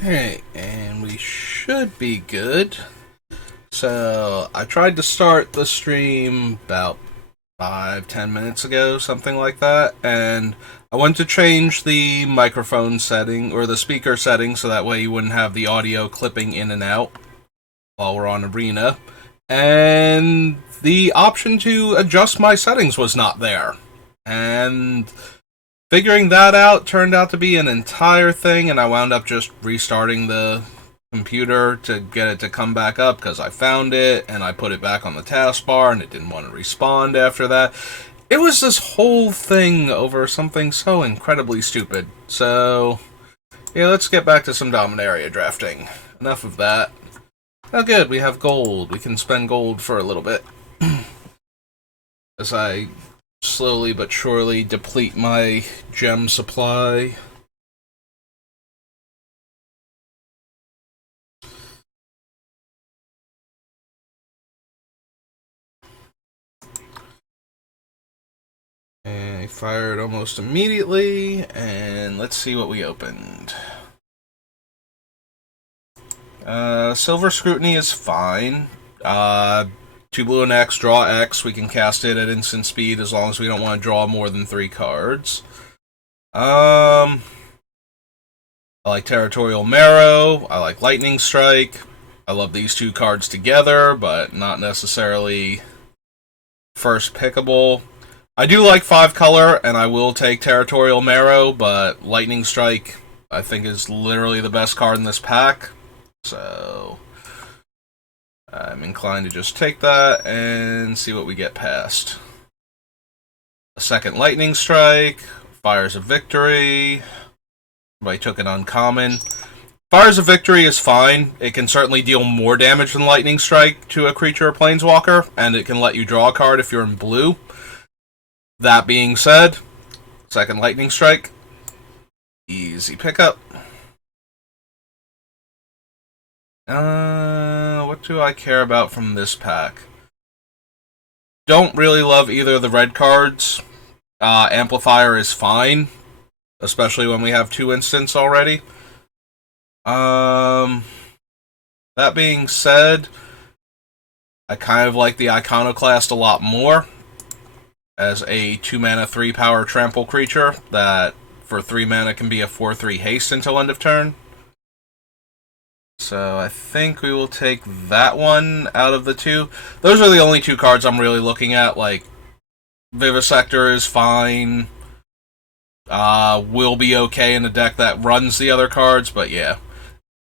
Hey, and we should be good. So, I tried to start the stream about 5-10 minutes ago, something like that, and I went to change the microphone setting or the speaker setting so that way you wouldn't have the audio clipping in and out while we're on Arena. And the option to adjust my settings was not there. And figuring that out turned out to be an entire thing, and I wound up just restarting the computer to get it to come back up because I found it and I put it back on the taskbar and it didn't want to respond after that. It was this whole thing over something so incredibly stupid. So, yeah, let's get back to some Dominaria drafting. Enough of that. Oh, good, we have gold. We can spend gold for a little bit. As I slowly but surely deplete my gem supply. And I fired almost immediately, and let's see what we opened. Silver Scrutiny is fine. 2 blue and X, draw X. We can cast it at instant speed as long as we don't want to draw more than 3 cards. I like Territorial Marrow. I like Lightning Strike. I love these 2 cards together, but not necessarily first pickable. I do like 5 color, and I will take Territorial Marrow, but Lightning Strike, I think, is literally the best card in this pack. So, I'm inclined to just take that and see what we get past. A second Lightning Strike, Fires of Victory. I took an uncommon. Fires of Victory is fine. It can certainly deal more damage than Lightning Strike to a creature or planeswalker, and it can let you draw a card if you're in blue. That being said, second Lightning Strike, easy pickup. What do I care about from this pack? Don't really love either of the red cards. Amplifier is fine, especially when we have 2 instants already. That being said, I kind of like the Iconoclast a lot more as a 2 mana 3 power trample creature that for 3 mana can be a 4/3 haste until end of turn. So I think we will take that one out of the 2. Those are the only 2 cards I'm really looking at. Like, Vivisector is fine. Will be okay in a deck that runs the other cards, but yeah.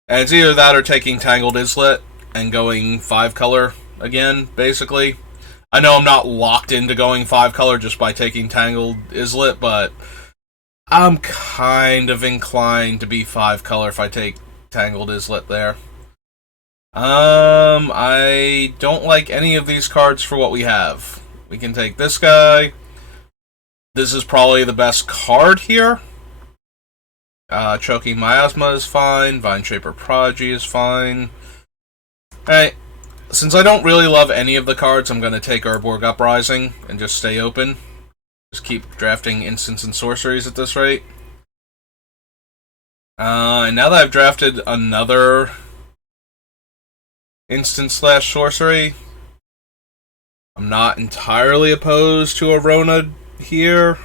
And it's either that or taking Tangled Islet and going 5 color again, basically. I know I'm not locked into going 5 color just by taking Tangled Islet, but I'm kind of inclined to be 5 color if I take Tangled Islet there. I don't like any of these cards for what we have. We can take this guy. This is probably the best card here. Choking Miasma is fine. Vine Shaper Prodigy is fine. Alright, since I don't really love any of the cards, I'm going to take Urborg Uprising and just stay open. Just keep drafting instants and sorceries at this rate. And now that I've drafted another instant/sorcery, I'm not entirely opposed to a Rona here.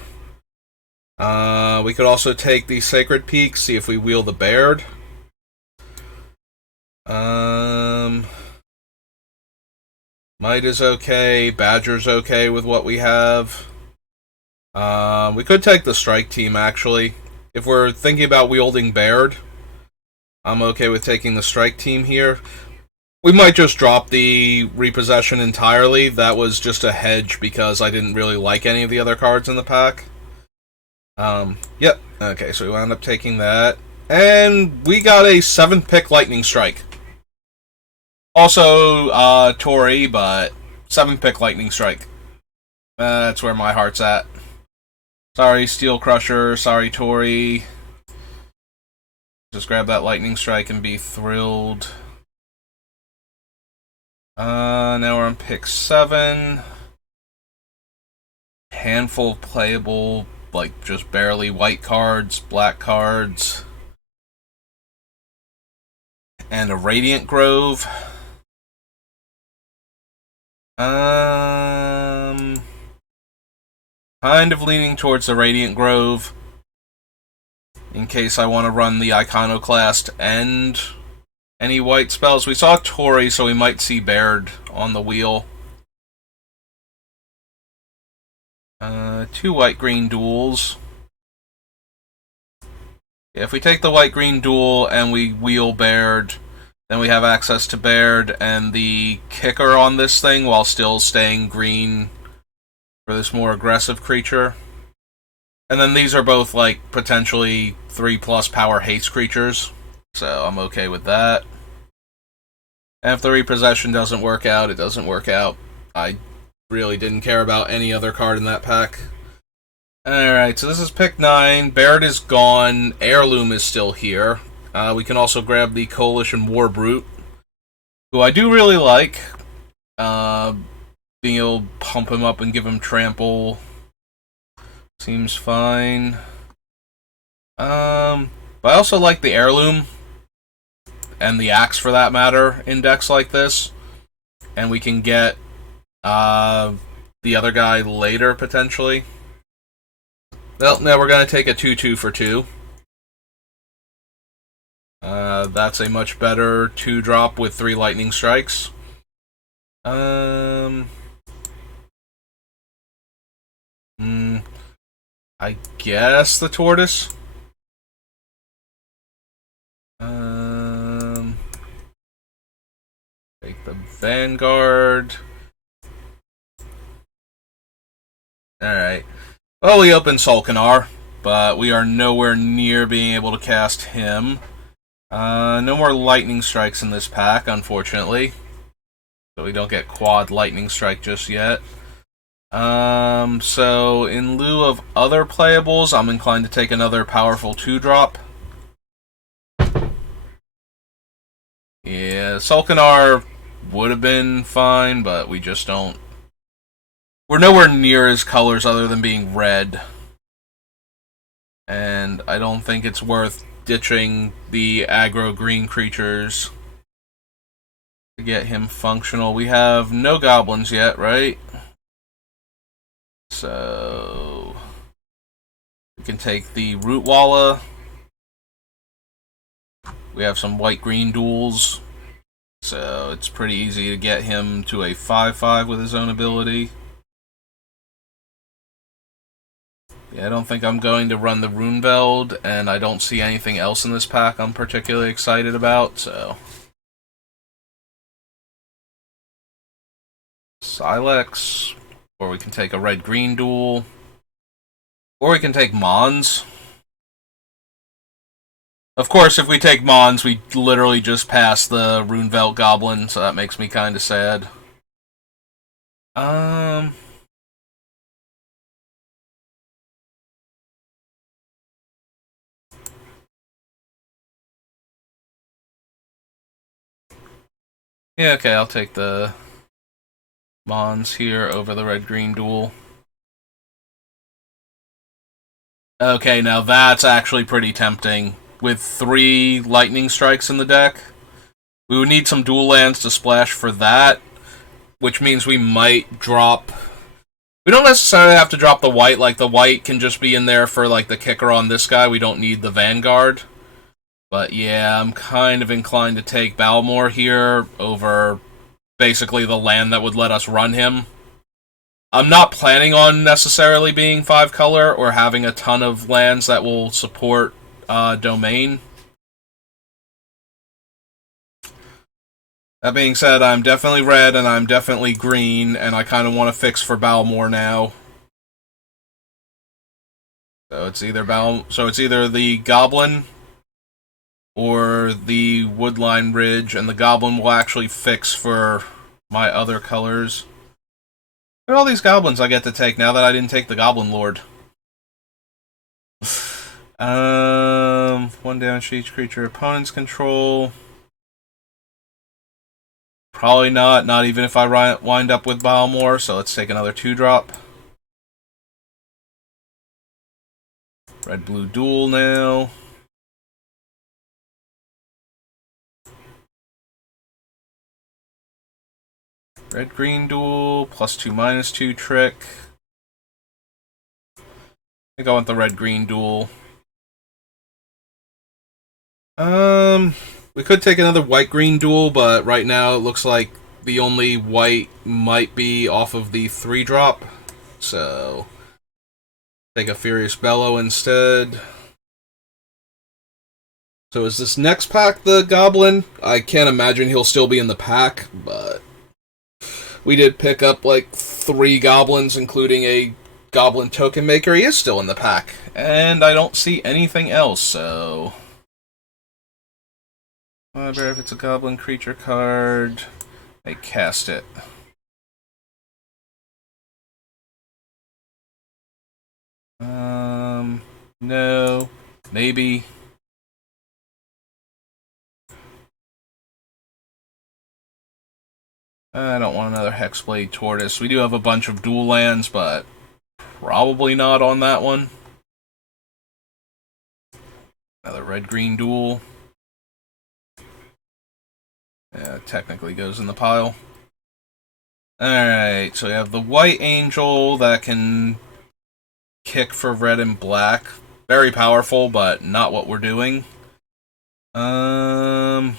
We could also take the Sacred Peak, see if we wheel the Baird. Might is okay. Badger's okay with what we have. We could take the Strike Team, actually. If we're thinking about wielding Baird, I'm okay with taking the Strike Team here. We might just drop the Repossession entirely. That was just a hedge because I didn't really like any of the other cards in the pack. Yep. Okay, so we wound up taking that. And we got a 7th pick Lightning Strike. Also, Tori, but 7th pick Lightning Strike. That's where my heart's at. Sorry, Steel Crusher. Sorry, Tori. Just grab that Lightning Strike and be thrilled. Now we're on pick 7. Handful of playable, like, just barely white cards, black cards. and a Radiant Grove. Kind of leaning towards the Radiant Grove in case I want to run the Iconoclast and any white spells. We saw Tori, so we might see Baird on the wheel. 2 white-green duels. If we take the white-green duel and we wheel Baird, then we have access to Baird and the kicker on this thing while still staying green for this more aggressive creature. And then these are both, like, potentially 3+ power haste creatures, so I'm okay with that. And if the repossession doesn't work out, it doesn't work out. I really didn't care about any other card in that pack. Alright, so this is pick 9. Baird is gone. Heirloom is still here. We can also grab the Coalition Warbrute, who I do really like. Being able to pump him up and give him trample seems fine. But I also like the Heirloom, and the Axe for that matter, in decks like this. And we can get the other guy later, potentially. Well, now we're going to take a 2/2 for 2. That's a much better 2-drop with 3 lightning strikes. I guess the Tortoise. Take the Vanguard. Alright. Well, we opened Solkanar, but we are nowhere near being able to cast him. No more Lightning Strikes in this pack, unfortunately. So we don't get quad Lightning Strike just yet. So in lieu of other playables, I'm inclined to take another powerful 2-drop. Yeah, Solkanar would have been fine, but we just don't. We're nowhere near his colors other than being red. And I don't think it's worth ditching the aggro green creatures to get him functional. We have no goblins yet, right? So we can take the Rootwalla. We have some white-green duels, so it's pretty easy to get him to a 5/5 with his own ability. Yeah, I don't think I'm going to run the Runeveld, and I don't see anything else in this pack I'm particularly excited about, so. Silex, or we can take a red-green duel, or we can take Mons. Of course, if we take Mons, we literally just pass the Runeveld Goblin, so that makes me kind of sad. Yeah, okay, I'll take the Mons here over the red-green duel. Okay, now that's actually pretty tempting. With 3 lightning strikes in the deck, we would need some dual lands to splash for that, which means we might drop. We don't necessarily have to drop the white, like the white can just be in there for like the kicker on this guy. We don't need the Vanguard. But yeah, I'm kind of inclined to take Balmor here over basically the land that would let us run him. I'm not planning on necessarily being 5-color or having a ton of lands that will support Domain. That being said, I'm definitely red and I'm definitely green, and I kind of want to fix for Balmor now. So it's either the Goblin or the Woodline Ridge, and the Goblin will actually fix for my other colors. Look at all these goblins I get to take now that I didn't take the Goblin Lord. 1 damage to each creature opponents control. Probably not even if I wind up with Balmor, so let's take another 2-drop. Red-blue duel now. Red-green duel, +2/-2 trick. I think I want the red-green duel. We could take another white-green duel, but right now it looks like the only white might be off of the 3-drop. So, take a Furious Bellow instead. So is this next pack the Goblin? I can't imagine he'll still be in the pack, but we did pick up like 3 Goblins, including a Goblin Token Maker. He is still in the pack, and I don't see anything else, so... However, if it's a Goblin creature card, I cast it. No, maybe. I don't want another Hexblade Tortoise. We do have a bunch of dual lands, but probably not on that one. Another red-green duel. Yeah, technically goes in the pile. Alright, so we have the White Angel that can kick for red and black. Very powerful, but not what we're doing. We have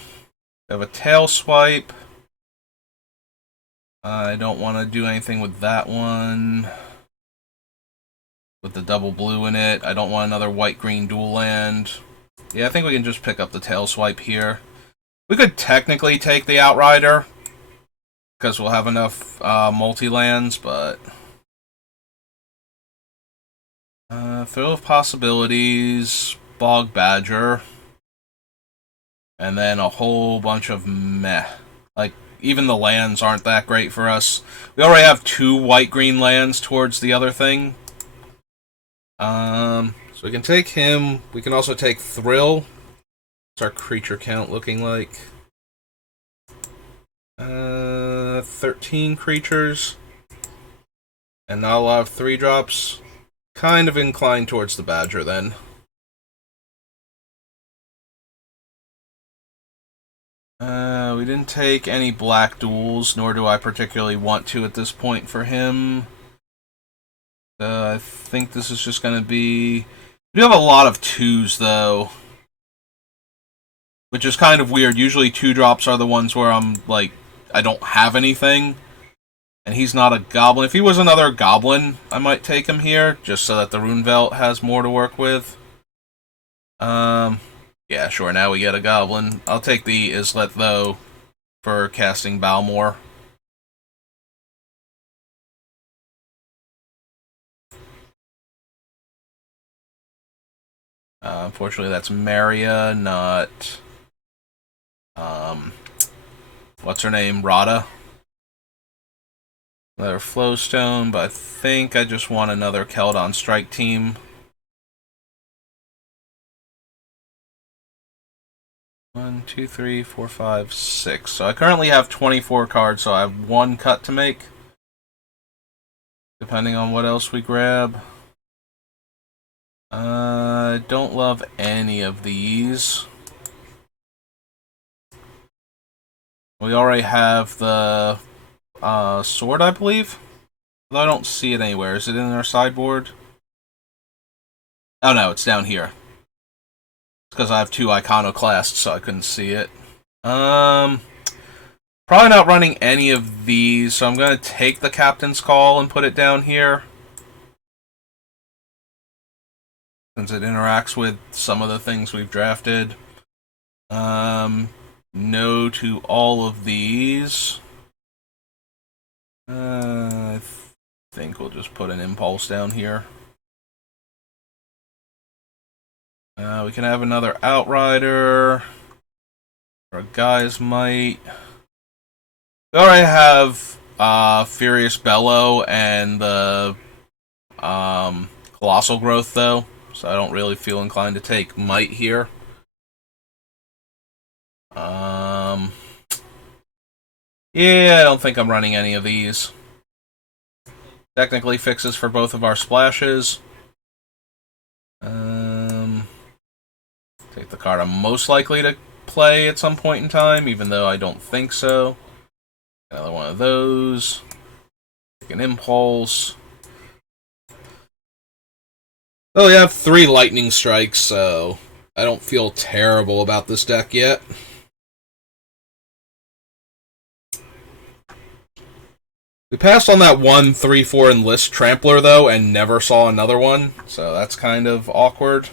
a Tail Swipe. I don't want to do anything with that one. With the double blue in it. I don't want another white-green dual land. Yeah, I think we can just pick up the Tail Swipe here. We could technically take the Outrider, because we'll have enough multi-lands, but... Thrill of Possibilities, Bog Badger, and then a whole bunch of meh. Like, even the lands aren't that great for us. We already have 2 white-green lands towards the other thing. So we can take him. We can also take Thrill. What's our creature count looking like? 13 creatures. And not a lot of 3-drops. Kind of inclined towards the Badger, then. We didn't take any black duels, nor do I particularly want to at this point for him. I think this is just going to be... We do have a lot of 2s, though. Which is kind of weird. Usually 2-drops are the ones where I'm, like, I don't have anything. And he's not a Goblin. If he was another Goblin, I might take him here, just so that the Runevelt has more to work with. Yeah, sure, now we get a Goblin. I'll take the Islet, though, for casting Balmor. Unfortunately, that's Maria, not... what's her name? Rada. Another Flowstone, but I think I just want another Keldon Strike team. 1, 2, 3, 4, 5, 6. So I currently have 24 cards, so I have 1 cut to make. Depending on what else we grab. I don't love any of these. We already have the sword, I believe. Although I don't see it anywhere. Is it in our sideboard? Oh no, it's down here. It's because I have 2 Iconoclasts, so I couldn't see it. Probably not running any of these, so I'm going to take the Captain's Call and put it down here. Since it interacts with some of the things we've drafted. No to all of these. I think we'll just put an Impulse down here. We can have another Outrider. Or a Guy's Might. We already have Furious Bellow and the Colossal Growth, though. So I don't really feel inclined to take Might here. Yeah, I don't think I'm running any of these. Technically fixes for both of our splashes. Take the card I'm most likely to play at some point in time, even though I don't think so. Another one of those. Take an impulse. Oh, we have 3 lightning strikes, so I don't feel terrible about this deck yet. We passed on that 1/3/4 enlist trampler though, and never saw another one, so that's kind of awkward.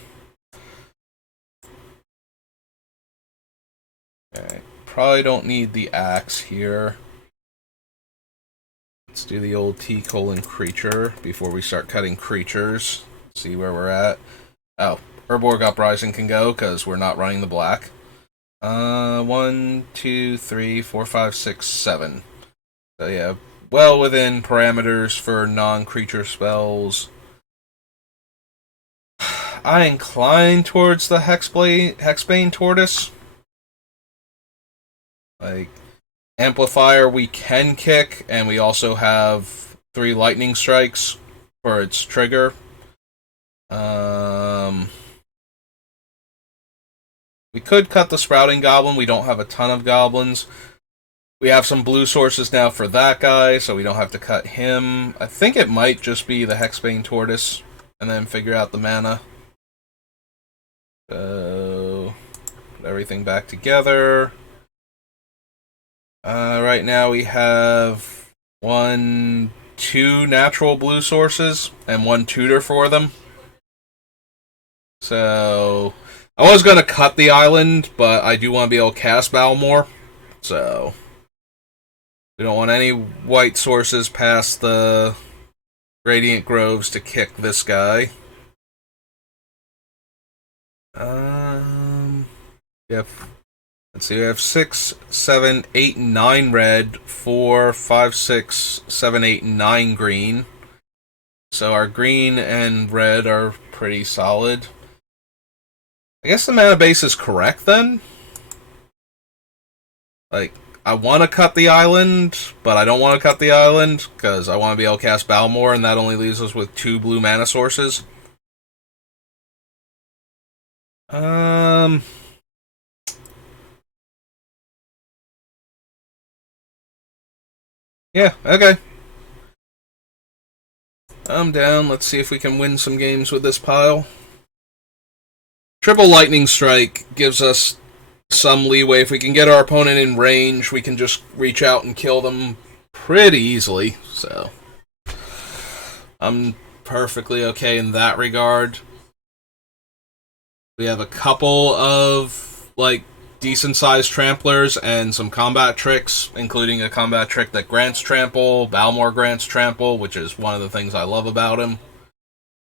Okay, probably don't need the axe here. Let's do the old T:(creature before we start cutting creatures. See where we're at. Oh, Urborg Uprising can go because we're not running the black. 1, 2, 3, 4, 5, 6, 7. So yeah, well within parameters for non-creature spells. I incline towards the Hexbane Tortoise. Like, Amplifier we can kick, and we also have 3 lightning strikes for its trigger. We could cut the Sprouting Goblin. We don't have a ton of goblins. We have some blue sources now for that guy, so we don't have to cut him. I think it might just be the Hexbane Tortoise, and then figure out the mana. So, put everything back together. Right now we have 1, 2 natural blue sources, and 1 tutor for them. So, I was going to cut the island, but I do want to be able to cast Balmor. So, we don't want any white sources past the Radiant Groves to kick this guy. Yep. Let's see, we have 6, 7, 8, 9 red, 4, 5, 6, 7, 8, 9 green. So our green and red are pretty solid. I guess the mana base is correct then. Like, I want to cut the island, but I don't want to cut the island, because I want to be able to cast Balmor, and that only leaves us with 2 blue mana sources. Yeah, okay. I'm down. Let's see if we can win some games with this pile. Triple Lightning Strike gives us some leeway. If we can get our opponent in range, we can just reach out and kill them pretty easily. So, I'm perfectly okay in that regard. We have a couple of, like, decent-sized tramplers and some combat tricks, including a combat trick that grants trample. Balmor grants trample, which is one of the things I love about him,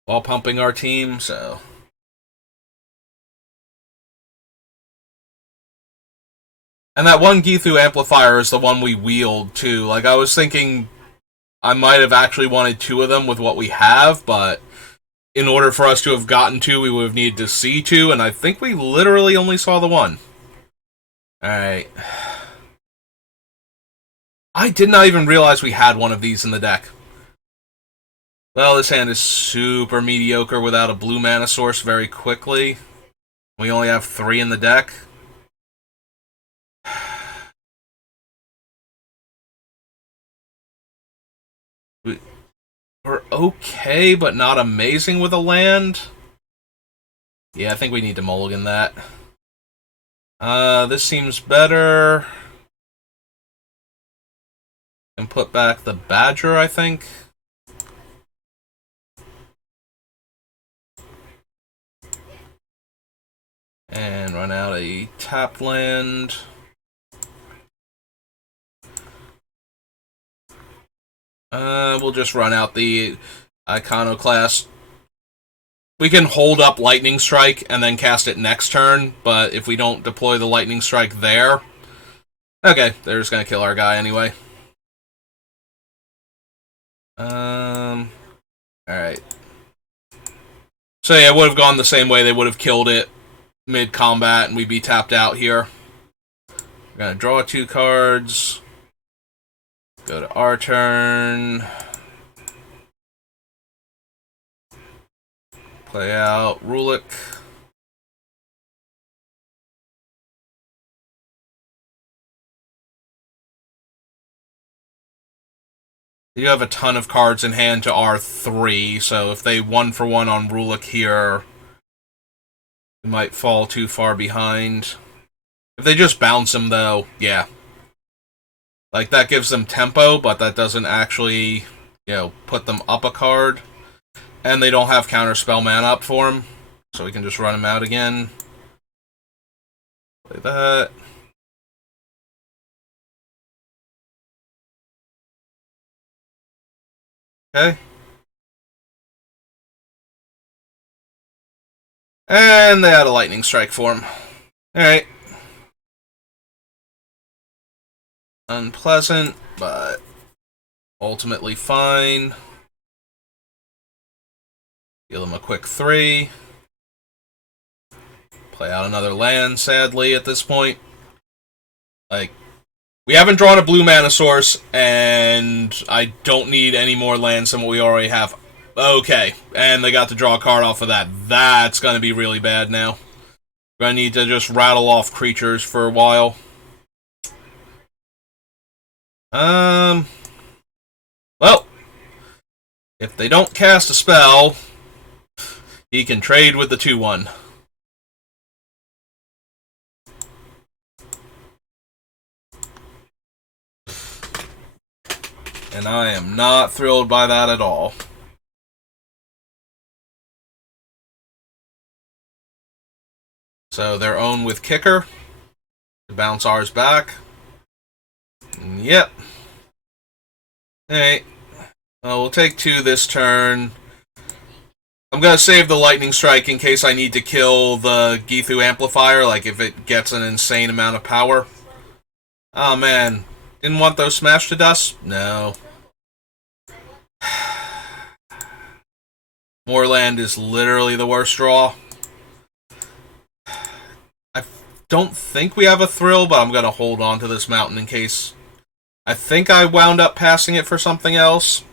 while pumping our team, so... And that one Githu amplifier is the one we wield, too. Like, I was thinking I might have actually wanted 2 of them with what we have, but in order for us to have gotten 2, we would have needed to see 2, and I think we literally only saw the 1. Alright. I did not even realize we had one of these in the deck. Well, this hand is super mediocre without a blue mana source very quickly. We only have 3 in the deck. We're okay, but not amazing with a land. Yeah, I think we need to mulligan that. This seems better. And put back the Badger, I think. And run out a tap land. We'll just run out the Iconoclast. We can hold up Lightning Strike and then cast it next turn, but if we don't deploy the Lightning Strike there... Okay, they're just gonna kill our guy anyway. Alright. So yeah, it would have gone the same way. They would have killed it mid-combat, and we'd be tapped out here. We're gonna draw 2 cards. Go to our turn. Play out Rulik. You have a ton of cards in hand to R3, so if they 1-for-1 on Rulik here, you might fall too far behind. If they just bounce him, though, yeah. Like, that gives them tempo, but that doesn't actually, put them up a card. And they don't have Counterspell mana up for him, so we can just run him out again. Play that. Okay. And they had a Lightning Strike for him. Alright. Unpleasant, but ultimately fine. Deal him a quick 3. Play out another land, sadly, at this point. Like, we haven't drawn a blue mana source, and I don't need any more lands than what we already have. Okay, and they got to draw a card off of that. That's going to be really bad now. We're going to need to just rattle off creatures for a while. Well, if they don't cast a spell, he can trade with the 2-1. And I am not thrilled by that at all. So their own with kicker. To bounce ours back. Yep. Alright. Well, we'll take 2 this turn. I'm going to save the Lightning Strike in case I need to kill the Githu Amplifier, like if it gets an insane amount of power. Oh man. Didn't want those smashed to dust? No. Moorland is literally the worst draw. I don't think we have a thrill, but I'm going to hold on to this mountain in case. I think I wound up passing it for something else.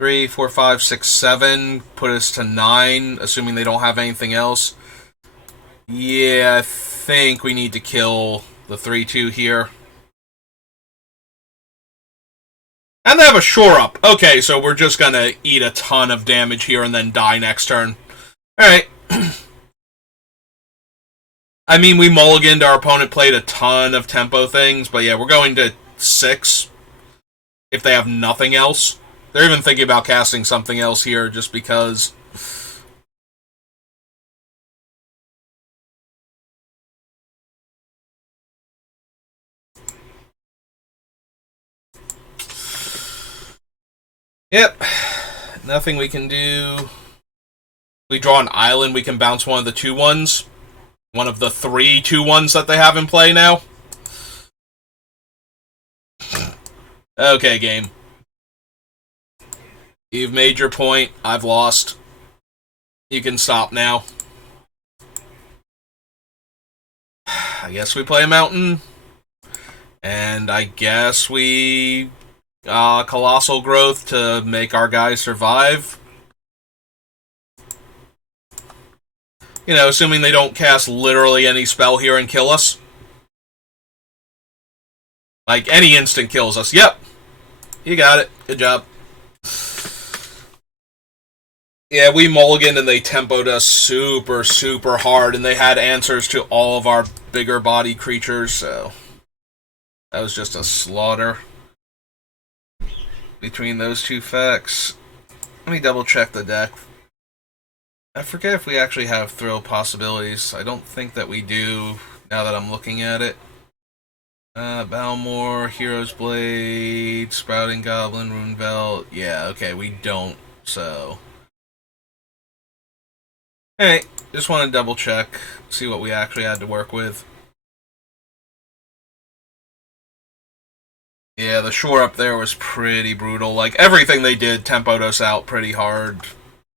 3, 4, 5, 6, 7. Put us to 9, assuming they don't have anything else. Yeah, I think we need to kill the 3-2 here. And they have a Shore Up. Okay, so we're just going to eat a ton of damage here and then die next turn. Alright. I mean, we mulliganed. Our opponent played a ton of tempo things. But yeah, we're going to 6. If they have nothing else. They're even thinking about casting something else here just because. Yep. Nothing we can do. We draw an island, we can bounce one of the 2-1s. One of the 3 2-1s that they have in play now. Okay, game. You've made your point. I've lost. You can stop now. I guess we play a mountain. And I guess we Colossal Growth to make our guys survive. You know, assuming they don't cast literally any spell here and kill us. Like, any instant kills us. Yep. You got it. Good job. Yeah, we mulliganed and they tempoed us super, super hard, and they had answers to all of our bigger body creatures, so that was just a slaughter between those two facts. Let me double check the deck. I forget if we actually have thrill possibilities. I don't think that we do, now that I'm looking at it. Balmor, Hero's Blade, Sprouting Goblin, Runebelt. Yeah, okay, we don't, so. Alright, just want to double check, see what we actually had to work with. Yeah, the shore up there was pretty brutal. Like, everything they did tempoed us out pretty hard.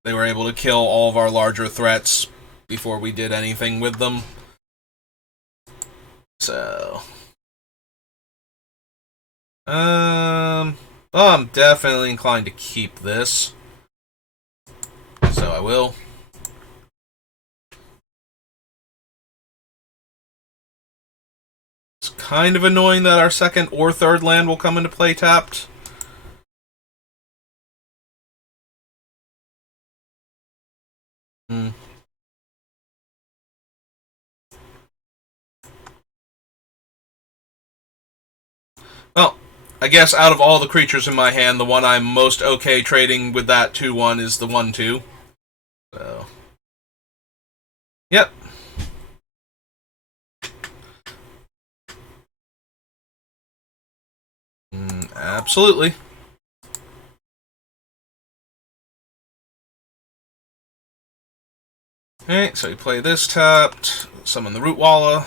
They were able to kill all of our larger threats before we did anything with them. So. Well, I'm definitely inclined to keep this. So I will. kind of annoying that our second or third land will come into play tapped. Hmm. Well, I guess out of all the creatures in my hand, the one I'm most okay trading with that 2-1 is the 1-2. So, yep. Absolutely. Alright, so we play this tapped, summon the Root Walla,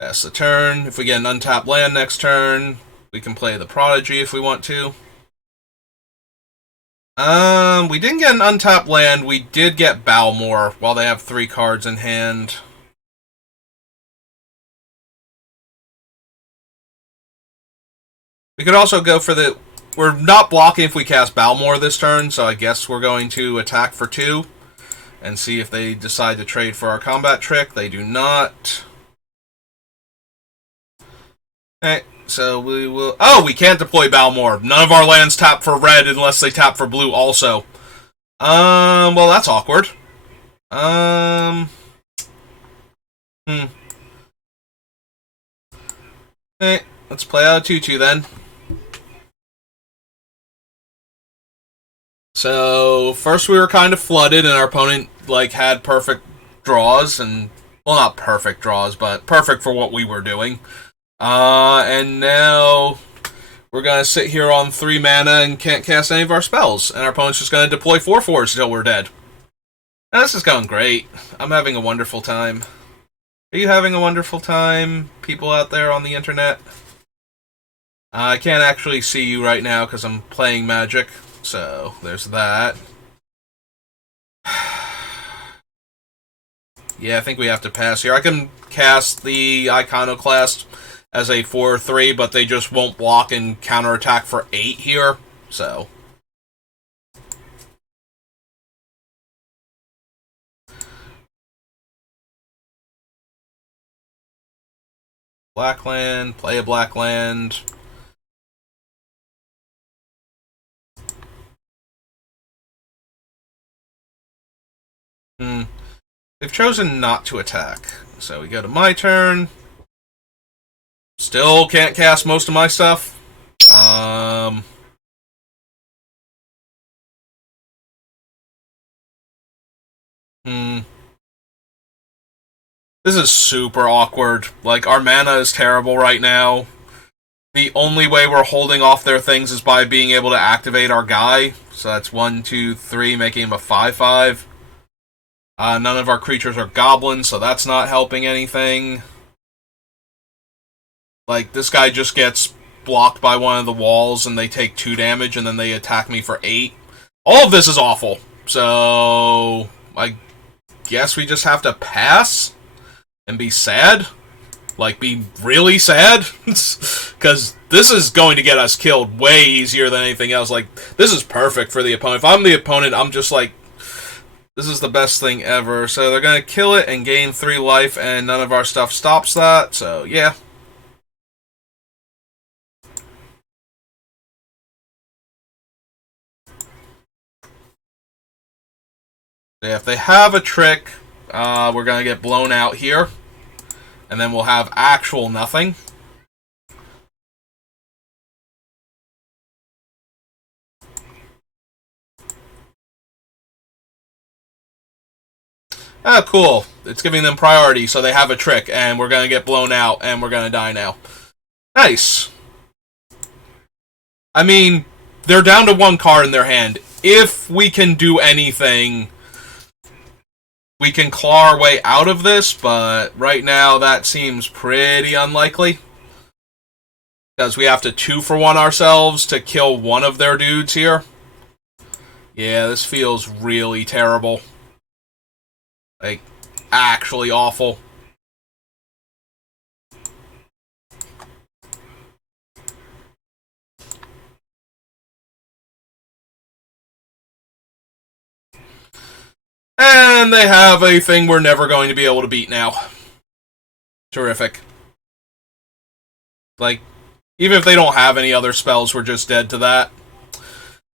pass the turn. If we get an untapped land next turn, we can play the Prodigy if we want to. We didn't get an untapped land. We did get Balmor while they have 3 cards in hand. We could also go for the... We're not blocking if we cast Balmor this turn, so I guess we're going to attack for 2 and see if they decide to trade for our combat trick. They do not. Okay, so we will... Oh, we can't deploy Balmor. None of our lands tap for red unless they tap for blue also. Well, that's awkward. Okay, let's play out a 2-2 then. So, first we were kind of flooded and our opponent, had perfect draws and... Well, not perfect draws, but perfect for what we were doing. And now... We're going to sit here on 3 mana and can't cast any of our spells. And our opponent's just going to deploy 4/4s until we're dead. Now, this is going great. I'm having a wonderful time. Are you having a wonderful time, people out there on the internet? I can't actually see you right now because I'm playing Magic. So, there's that. Yeah, I think we have to pass here. I can cast the Iconoclast as a 4/3, but they just won't block and counterattack for 8 here. So. Black land, play a black land. They've chosen not to attack. So we go to my turn. Still can't cast most of my stuff. This is super awkward. Our mana is terrible right now. The only way we're holding off their things is by being able to activate our guy. So that's 1, 2, 3, making him a 5/5. None of our creatures are goblins, so that's not helping anything. This guy just gets blocked by one of the walls and they take 2 damage and then they attack me for 8. All of this is awful. So, I guess we just have to pass and be sad. Be really sad. Because this is going to get us killed way easier than anything else. This is perfect for the opponent. If I'm the opponent, I'm just this is the best thing ever. So they're going to kill it and gain 3 life, and none of our stuff stops that. So, yeah. If they have a trick, we're going to get blown out here. And then we'll have actual nothing. Oh, cool. It's giving them priority, so they have a trick, and we're going to get blown out, and we're going to die now. Nice. I mean, they're down to 1 card in their hand. If we can do anything, we can claw our way out of this, but right now that seems pretty unlikely. Because we have to 2-for-1 ourselves to kill one of their dudes here. Yeah, this feels really terrible. Actually awful. And they have a thing we're never going to be able to beat now. Terrific. Like, even if they don't have any other spells, we're just dead to that.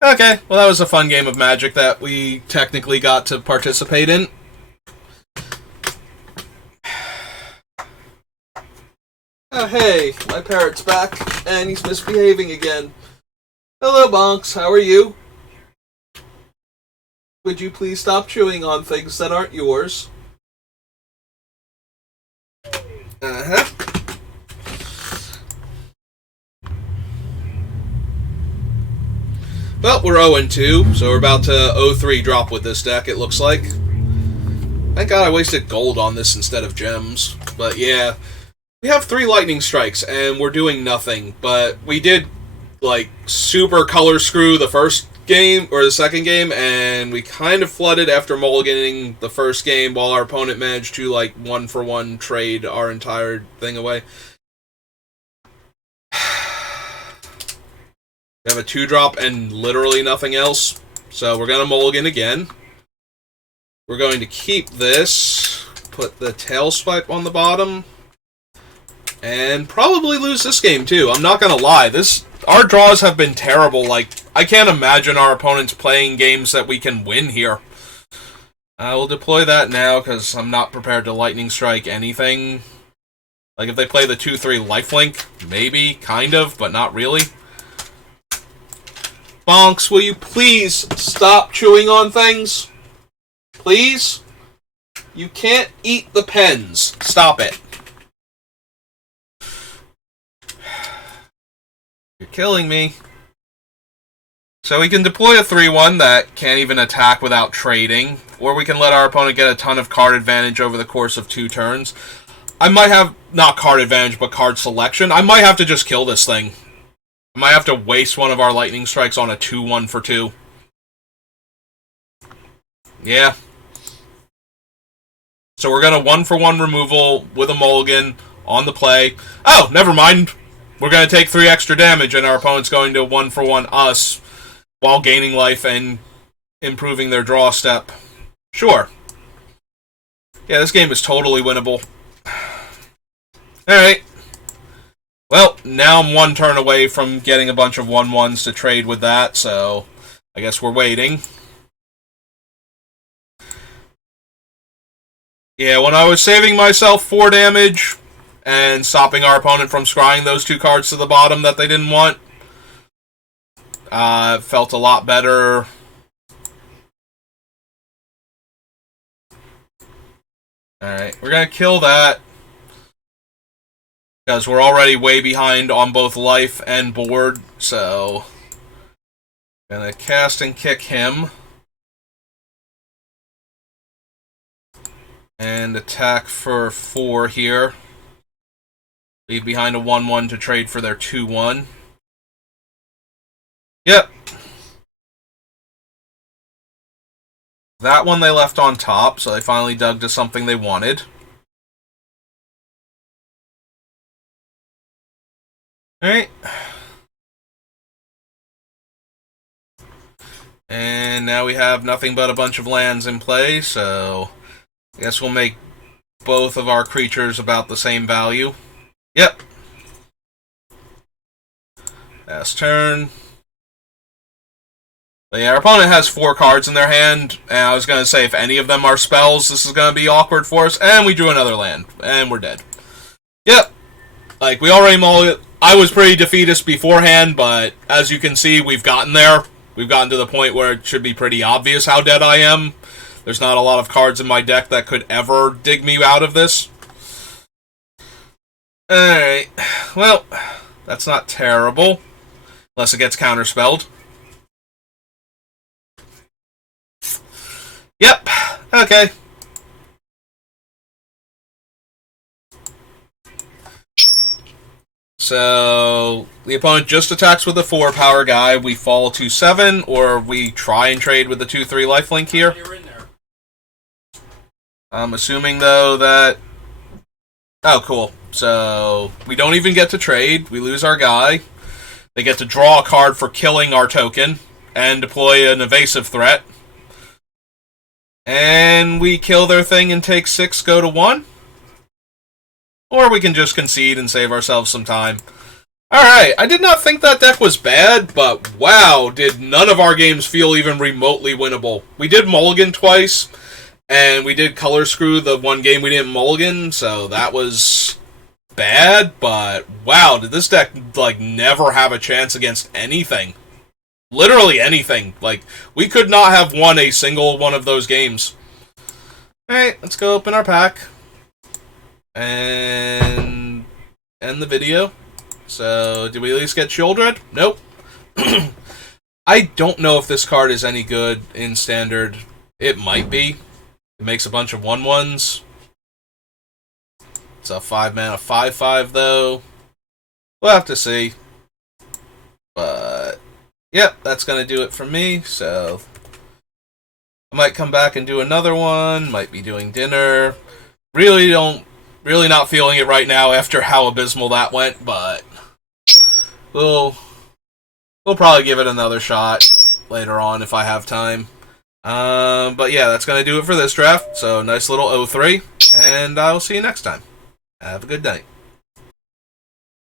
Okay, well that was a fun game of Magic that we technically got to participate in. Oh hey, my parrot's back, and he's misbehaving again. Hello, Bonks, how are you? Would you please stop chewing on things that aren't yours? Uh-huh. Well, we're 0-2, so we're about to 0-3 drop with this deck, it looks like. Thank God I wasted gold on this instead of gems. But yeah, we have 3 lightning strikes, and we're doing nothing. But we did, like, super color screw the first game, or the second game, and we kind of flooded after mulliganing the first game while our opponent managed to, like, 1-for-1 trade our entire thing away. We have a 2-drop and literally nothing else. So we're going to mulligan again. We're going to keep this, put the tail swipe on the bottom, and probably lose this game too. I'm not going to lie. Our draws have been terrible. Like, I can't imagine our opponents playing games that we can win here. I will deploy that now because I'm not prepared to lightning strike anything. Like, if they play the 2-3 lifelink, maybe, kind of, but not really. Bonks, will you please stop chewing on things? Please? You can't eat the pens. Stop it. You're killing me. So we can deploy a 3-1 that can't even attack without trading, or we can let our opponent get a ton of card advantage over the course of 2 turns. I might have, not card advantage, but card selection. I might have to just kill this thing. I might have to waste one of our lightning strikes on a 2-1 for 2. Yeah. So we're going to 1-for-1 removal with a mulligan on the play. Oh, never mind. We're going to take 3 extra damage, and our opponent's going to 1-for-1 us while gaining life and improving their draw step. Sure. Yeah, this game is totally winnable. Alright. Well, now I'm 1 turn away from getting a bunch of 1-1s to trade with that, so I guess we're waiting. Yeah, when I was saving myself 4 damage and stopping our opponent from scrying those 2 cards to the bottom that they didn't want, it felt a lot better. Alright, we're going to kill that. Because we're already way behind on both life and board, so gonna cast and kick him. And attack for 4 here. Leave behind a 1-1 to trade for their 2-1. Yep. That one they left on top, so they finally dug to something they wanted. Alright. And now we have nothing but a bunch of lands in play, so I guess we'll make both of our creatures about the same value. Yep. Last turn. But yeah, our opponent has 4 cards in their hand, and I was going to say if any of them are spells, this is going to be awkward for us, and we drew another land, and we're dead. Yep. Like, we already I was pretty defeatist beforehand, but as you can see, we've gotten there. We've gotten to the point where it should be pretty obvious how dead I am. There's not a lot of cards in my deck that could ever dig me out of this. Alright. Well, that's not terrible. Unless it gets counterspelled. Yep. Okay. So, the opponent just attacks with a 4-power guy. We fall to 7, or we try and trade with the 2-3 lifelink here. I'm assuming, though, that... Oh, cool. So, we don't even get to trade. We lose our guy. They get to draw a card for killing our token, and deploy an evasive threat. And we kill their thing and take 6, go to 1. Or we can just concede and save ourselves some time. Alright, I did not think that deck was bad, but wow, did none of our games feel even remotely winnable. We did mulligan twice, and we did color screw the one game we didn't mulligan, so that was bad, but wow, did this deck, like, never have a chance against anything. Literally anything. Like, we could not have won a single one of those games. Alright, let's go open our pack. And end the video. So, did we at least get Shieldred? Nope. I don't know if this card is any good in Standard. It might be. It makes a bunch of 1/1s. It's a 5-mana 5/5, though. We'll have to see. But, yep, that's going to do it for me, so I might come back and do another one. Might be doing dinner. Really not feeling it right now after how abysmal that went, but we'll probably give it another shot later on if I have time. But yeah, that's going to do it for this draft. So nice little 0-3, and I will see you next time. Have a good night.